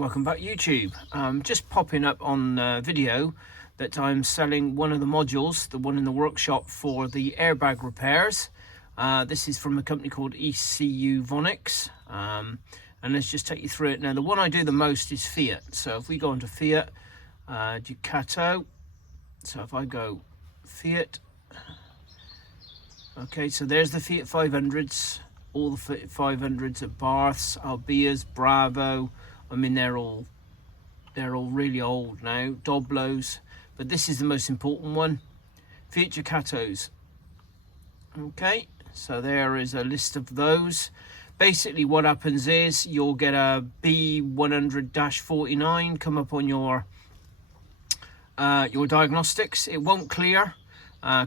Welcome back YouTube. Just popping up on video that I'm selling one of the modules, the one in the workshop for the airbag repairs. This is from a company called ECU Vonix, and let's just take you through it. Now the one I do the most is Fiat, so if we go into Fiat, Ducato, so if I go Fiat, okay, so there's the Fiat 500s, all the Fiat 500s at Baths, Albias, Bravo. I mean, they're all really old now, Doblos, but this is the most important one, Fiat Ducatos. Okay, so there is a list of those. Basically what happens is you'll get a B100-49 come up on your diagnostics. It won't clear.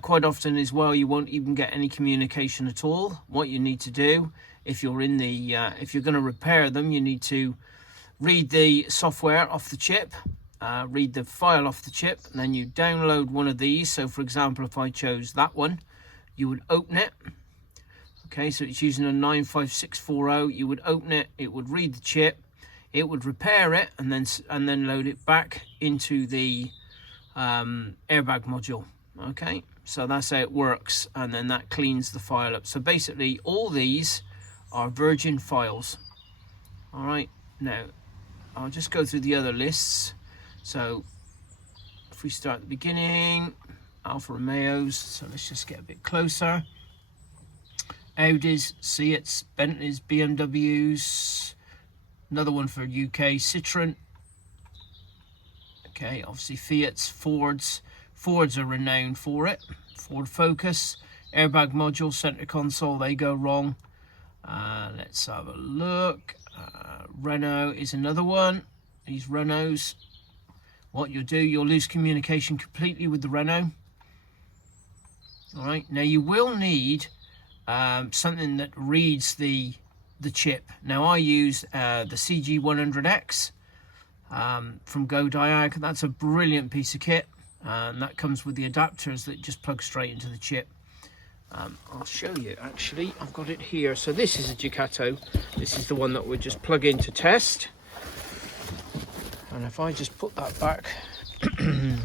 Quite often as well, you won't even get any communication at all. What you need to do, if you're in the if you're going to repair them, you need to read the software off the chip, read the file off the chip, and then you download one of these. So for example, if I chose that one, you would open it. Okay, so it's using a 95640. You would open it, it would read the chip, it would repair it, and then load it back into the airbag module. Okay, so that's how it works, and then that cleans the file up. So basically all these are virgin files. All right, now I'll just go through the other lists. So if we start at the beginning, Alfa Romeos, so let's just get a bit closer. Audis, Fiats, Bentleys, BMWs, another one for UK, Citroen. Okay, obviously Fiats, Fords are renowned for it. Ford Focus, airbag module, center console, they go wrong. Let's have a look. Renault is another one. These Renaults, what you'll do, you'll lose communication completely with the Renault. All right, now you will need something that reads the chip. Now I use the CG100X from GoDiag. That's a brilliant piece of kit, and that comes with the adapters that just plug straight into the chip. I'll show you, actually, I've got it here. So this is a Ducato. This is the one that we just plug in to test. And if I just put that back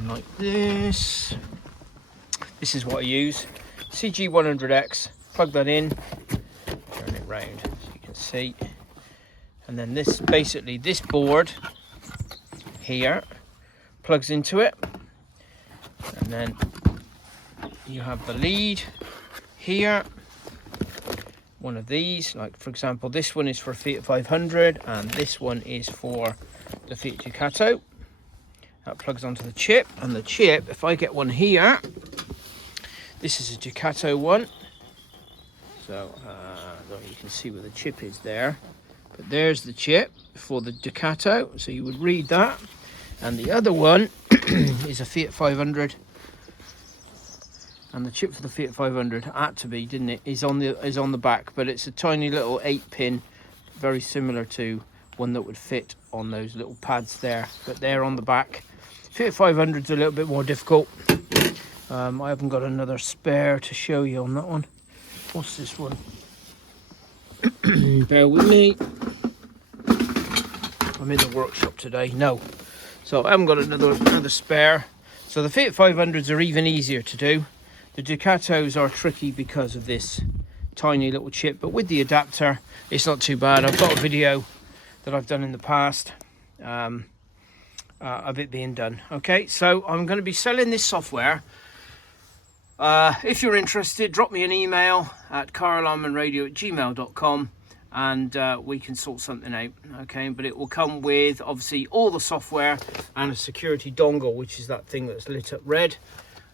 like this, this is what I use. CG100X, plug that in, turn it round so you can see. And then this, basically this board here plugs into it. And then you have the lead here, one of these, like for example this one is for Fiat 500 and this one is for the Fiat Ducato. That plugs onto the chip, and the chip, if I get one here, this is a Ducato one, so you can see where the chip is there, but there's the chip for the Ducato, so you would read that. And the other one is a Fiat 500, and the chip for the Fiat 500 had to be, didn't it, is on the back, but it's a tiny little 8-pin, very similar to one that would fit on those little pads there, but they're on the back. Fiat 500's a little bit more difficult. I haven't got another spare to show you on that one. What's this one? Bear with me, I'm in the workshop today. No, so I haven't got another spare. So the Fiat 500s are even easier to do. The Ducatos are tricky because of this tiny little chip, but with the adapter, it's not too bad. I've got a video that I've done in the past of it being done. Okay, so I'm going to be selling this software. If you're interested, drop me an email at caralarmanradio@gmail.com and we can sort something out. Okay, but it will come with obviously all the software and a security dongle, which is that thing that's lit up red.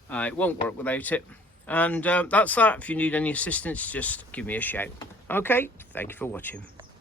It won't work without it. And that's that. If you need any assistance, just give me a shout. Okay, thank you for watching.